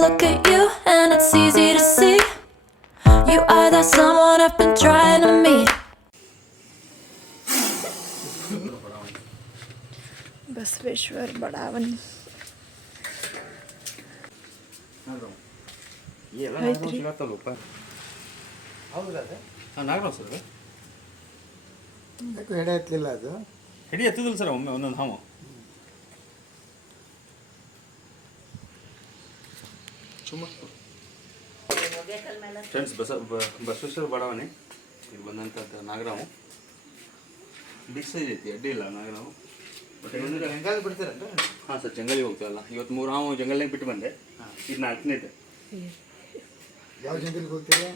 look at you, and it's easy to see. You are that someone I've been trying to meet. Basaveshwara ಬಡಾವಣೆ ಅದು Nagarahavu sir ಯಾಕೆ ಎಡೆ ಎತ್ತಲಿಲ್ಲ ಅದು ಹಿಡಿ ಎತ್ತದಿಲ್ಲ ಸರ್ ಒಮ್ಮೆ ಒಂದೊಂದು ಹಾವು ಫ್ರೆಂಡ್ಸ್ ಬಸ ಬ- ಬಸವೇಶ್ವರ ಬಡಾವಣೆ. ಇಲ್ಲಿ ಬಂದಂಥದ್ದು ನಾಗರಾವು ಬಿಗ್ ಸೈಜ್ ಐತಿ ಅಡ್ಡಿ ಇಲ್ಲ ನಾಗರಾವು ಬಟ್ ಏನಂದ್ರೆ ಹೆಂಗಾದ್ರು ಬಿಡ್ತೀರಲ್ಲ ಹಾಂ ಸರ್ ಜಂಗಲಿಗೆ ಹೋಗ್ತೀವಲ್ಲ ಇವತ್ತು ಮೂರು ಹಾವು ಜಂಗಲ್ನಾಗ ಬಿಟ್ಟು ಬಂದೆ. ಇದು ನಾಲ್ಕನೇ ಇದೆ. ಯಾವ ಜಂಗಲ್ಗೆ ಹೋಗ್ತೀರಿ?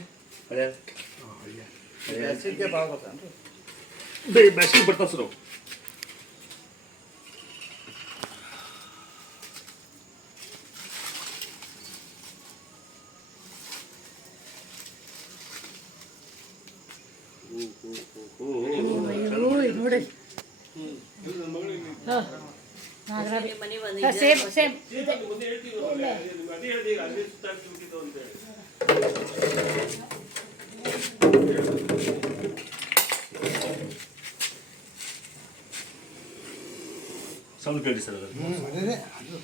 ಅದೇ. ಬೇಸಿಗೆ ಬರ್ತಾವೆ ಸರ್ ಸೇಮ್ ಸೇಮ್ ಸೌಂಡ್ ಕೇಳಿ ಸರ್ ಅದು ಹ್ಞೂ ಅದೇ ಅದು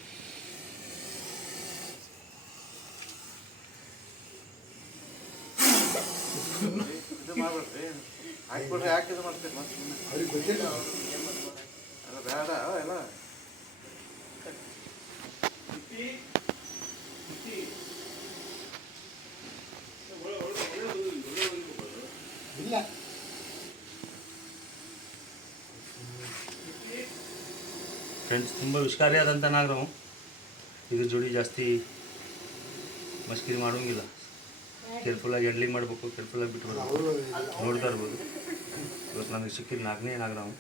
ಇದು ಮಾಡ್ಬೇಡ್ರಿ ಹಾಕ್ಬಿಡ್ರಿ ಯಾಕೆ ಇದು ಮಾಡ್ತೀರಿ ಮತ್ತೆ ಸುಮ್ಮನೆ ಅವ್ರಿಗೆ ಗೊತ್ತಿಲ್ಲ ಅಲ್ಲ ಬೇಡ ಎಲ್ಲ ಇಲ್ಲ. ಫ್ರೆಂಡ್ಸ್ ತುಂಬ ವಿಷಕಾರಿಯಾದಂಥ ನಾಗರವು ಇದ್ರ ಜೋಡಿ ಜಾಸ್ತಿ ಮಸ್ಕಿರಿ ಮಾಡೋಂಗಿಲ್ಲ. ಕೇರ್ಫುಲ್ಲಾಗಿ ಎಂಡ್ಲಿಂಗ್ ಮಾಡಬೇಕು ಕೇರ್ಫುಲ್ಲಾಗಿ ಬಿಟ್ಟು ಬರ್ಬೇಕು ನೋಡ್ತಾ ಇರ್ಬೋದು. ಇವತ್ತು ನನಗೆ ಸಿಕ್ಕಿದ ನಾಲ್ಕನೇ ನಾಗರಾವು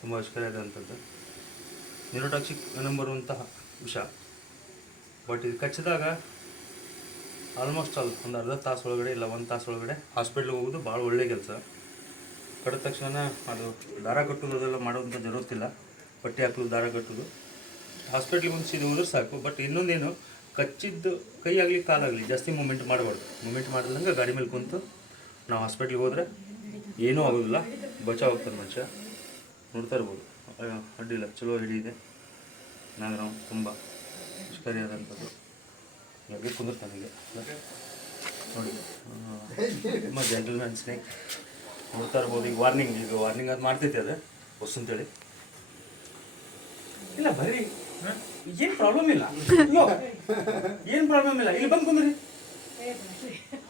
ತುಂಬ ವಿಷಕಾರಿಯಾದಂಥದ್ದು ನ್ಯೂರೋಟಾಕ್ಸಿಕ್ ಬರುವಂತಹ ವಿಷ ಬಟ್ ಇದು ಕಚ್ಚಿದಾಗ ಆಲ್ಮೋಸ್ಟ್ ಆಲ್ ಒಂದು ಅರ್ಧ ತಾಸು ಒಳಗಡೆ ಇಲ್ಲ ಒಂದು ತಾಸು ಒಳಗಡೆ ಹಾಸ್ಪಿಟ್ಲಿಗೆ ಹೋಗೋದು ಭಾಳ ಒಳ್ಳೆಯ ಕೆಲಸ. ಕಡಿದ ತಕ್ಷಣ ಅದು ದಾರ ಕಟ್ಟೋದು ಅದೆಲ್ಲ ಮಾಡೋವಂಥ ಜರುತ್ತಿಲ್ಲ ಪಟ್ಟಿ ಹಾಕೋದು, ದಾರ ಕಟ್ಟೋದು. ಹಾಸ್ಪಿಟ್ಲಿಗೆ ಒಂದು ಸೀದಾ ಹೋದ್ರೆ ಸಾಕು. ಬಟ್ ಇನ್ನೊಂದೇನು, ಕಚ್ಚಿದ್ದು ಕೈ ಆಗಲಿ ಕಾಲಾಗಲಿ ಜಾಸ್ತಿ ಮೂಮೆಂಟ್ ಮಾಡಬಾರ್ದು. ಮೂಮೆಂಟ್ ಮಾಡಿದಂಗೆ ಗಾಡಿ ಮೇಲೆ ಕುಂತು ನಾವು ಹಾಸ್ಪಿಟ್ಲಿಗೆ ಹೋದರೆ ಏನೂ ಆಗೋದಿಲ್ಲ. ಬಚಾವ್ ಆಗ್ತಾನೆ ಮನುಷ್ಯ. ನೋಡ್ತಾ ಇರ್ಬೋದು. ಅಡ್ಡಿಲ್ಲ ಚಲೋ ಹಿಡಿಯಿದೆ ನಾಗರಾವ್ ತುಂಬ ಇಷ್ಟರಿಯಾದಂಥದ್ದು ಹಾಗೆ ಕುಂದಿರ್ತಾನೆ ಈಗ ನೋಡಿ ತುಂಬ ಜೆಂಟಲ್ಮ್ಯಾನ್ ಸ್ನೇಕ್ ನೋಡ್ತಾ ಇರ್ಬೋದು ಈಗ ವಾರ್ನಿಂಗ್ ಈಗ ವಾರ್ನಿಂಗ್ ಅದು ಮಾಡ್ತೈತೆ ಅದು ಹೊಸ ಅಂತೇಳಿ. ಇಲ್ಲ ಬರ್ರಿ ಏನು ಪ್ರಾಬ್ಲಮ್ ಇಲ್ಲ. ಏನು ಪ್ರಾಬ್ಲಮ್ ಇಲ್ಲ. ಇಲ್ಲಿ ಬಂದು ಕುಂದ್ರಿ.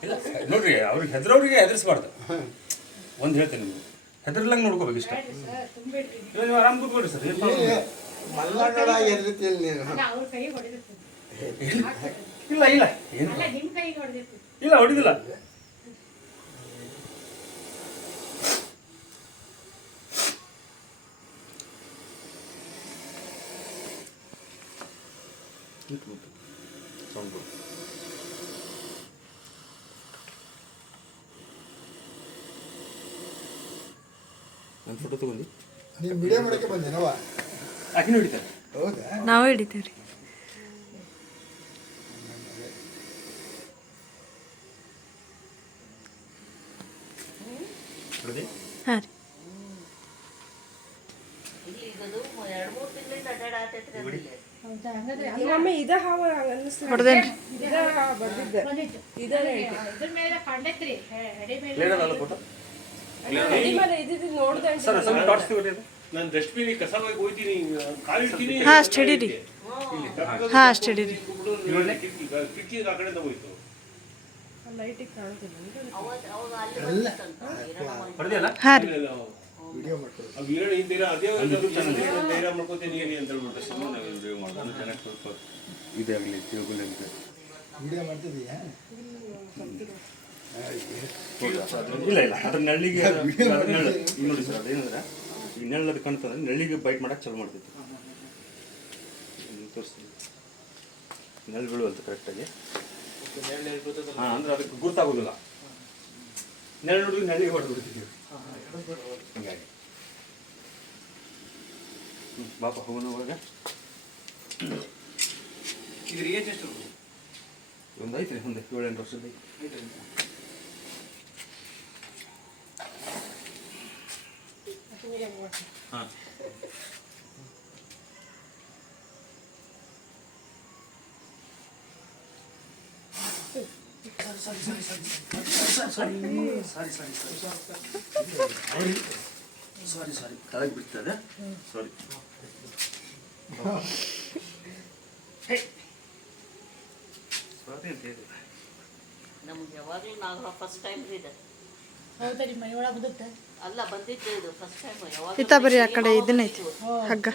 ಇಲ್ಲ ನೋಡ್ರಿ ಅವ್ರಿಗೆ ಹೆದ್ರವ್ರಿಗೆ ಹೆದರ್ಸ್ಬಾರ್ದು. ಒಂದು ಹೇಳ್ತೀನಿ ನಿಮ್ಗೆ. ಹೆದರ್ಲಂಗೆ ನೋಡ್ಕೋಬೇಕು ಇಷ್ಟ. ಇಲ್ಲ ನೀವು ಆರಾಮ್ ಕೂತ್ಕೊಳ್ರಿ ಸರ್ ಏನು ಪ್ರಾಬ್ಲಮ್ ಮಲ್ನಾಡ ನೀನು. ಇಲ್ಲ ಇಲ್ಲ ಏನು ಇಲ್ಲ. ಹೊಡಿದಿಲ್ಲ. ನನ್ನ ಫೋಟೋ ತಗೊಂಡು. ನೀನು ವಿಡಿಯೋ ಮಾಡೋಕ್ಕೆ ಬಂದೇನವ ಆಕಿನ ಹಿಡಿತಾರೆ. ಹೌದಾ? ನಾವು ಹಿಡಿತೀವಿ ರೀ. ಹಾಂ ಹೊಡೆದೇನ್ರಿ ನೋಡ್ದೆ ನಾನು ಡಸ್ಟ್ಬಿನ್ ಕಸ ಹೋಗ್ತೀನಿ ಕಾಲು ಇಡ್ತೀನಿ ಹಾ, ಅಷ್ಟ್ ಹಿಡೀರಿ. ಹಾ, ಅಷ್ಟ್ ಹಿಡೀರಿ. ಕಿಟಕಿ ಆ ಕಡೆಯಿಂದ ಹೋಯ್ತು. ಹಾಂ ರೀ. ಅಂತ ಹೇಳ್ಬಿಟ್ಟು ಇದಾಗಲಿ ತಿಳ್ಕೊಳ್ಳಿ ಅಂತ. ವಿಡಿಯೋ ಮಾಡ್ತಿದ್ದೀಯಾ? ಇಲ್ಲ ಇಲ್ಲ. ಅದ್ರ ನಳ್ಳಿಗೆ ನೋಡಿ ಸರ್ ಅದೇನಂದ್ರೆ ಈಗ ನೆರಳು ಅದು ಕಾಣ್ತದೆ ನೆಳ್ಳಿಗೆ ಬೈಟ್ ಮಾಡೋಕೆ ಚಾಲು ಮಾಡ್ತೈತಿ ತೋರಿಸ್ತೀನಿ. ನೆಳ್ಳು ಬೀಳುವಂತ ಕರೆಕ್ಟಾಗಿ ಹಾಂ ಅಂದ್ರೆ ಅದಕ್ಕೆ ಗುರ್ತಾಗೋದಿಲ್ಲ. ನೆಳ್ಳು ನೋಡಿದ್ರೆ ನೆಳ್ಳಿಗೆ ಹೊಡೆದು ಬಿಡ್ತೀವಿ ಹಿಂಗಾಗಿ. ಬಾಪ ಹೋಗೋಣ ಹೋಗ ಇದ್ರ ಏಜ್ ಎಷ್ಟು ಒಂದು ಐತ್ರಿ ಒಂದು ಏಳೆಂಟು ವರ್ಷದ ಹಾಂ ಸಾರಿ ಸಾರಿ ಕೆಳಗೆ ಬಿಡ್ತದೆ ಸಾರಿ ಸಾರಿ ಅಂತ ಹೇಳಿ ನಮ್ಗೆ ಯಾವಾಗಲೂ ನಾವು ಫಸ್ಟ್ ಟೈಮ್ ಇದೆ. ಹೌದಾ, ನಿಮ್ಮ ಮನೆ ಒಳಗೆ ಅಲ್ಲ ಬಂದಿದ್ದು ಇದು ಫಸ್ಟ್ ಟೈಮ್ ಯಾವಾಗ ಇತ್ತ ಆ ಕಡೆ ಇದನ್ನೈತಿ ಹಗ್ಗ.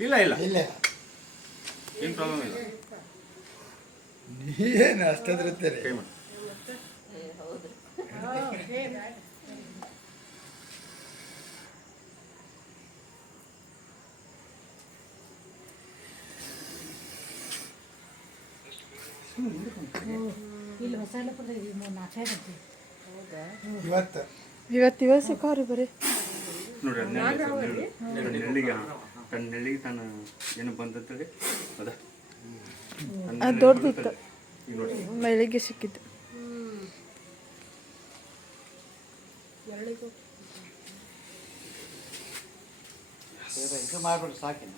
ಇಲ್ಲ ಇಲ್ಲ. ಇಲ್ಲ. ಏನು ಪ್ರಾಬ್ಲಮ್ ಇಲ್ಲ? ಏನು ಹೊಸ ಹೌದು. ಇಲ್ಲಿ ಹೊಸಲಪುರದಾಗ ಮೂರು ನಾಲ್ಕೇ ಬರ್ತೀವಿ ಇವತ್ತು. ಇವತ್ತು ಇವತ್ತು ಕಾರು ಬರೀ. ನೆಳ್ಳಿ ನೆಳ್ಳಿಗೆ ತನ್ನ ನೆಳ್ಳಿಗೆ ತಾನು ಏನು ಬಂದಂತೇಳಿ ಅದ. ಅದು ದೊಡ್ಡದಿತ್ತು. ಬೆಳಿಗ್ಗೆ ಸಿಕ್ಕಿದ್ದು. ಇದು ಮಾಡ್ಬಿಟ್ರೆ ಸಾಕಿನ.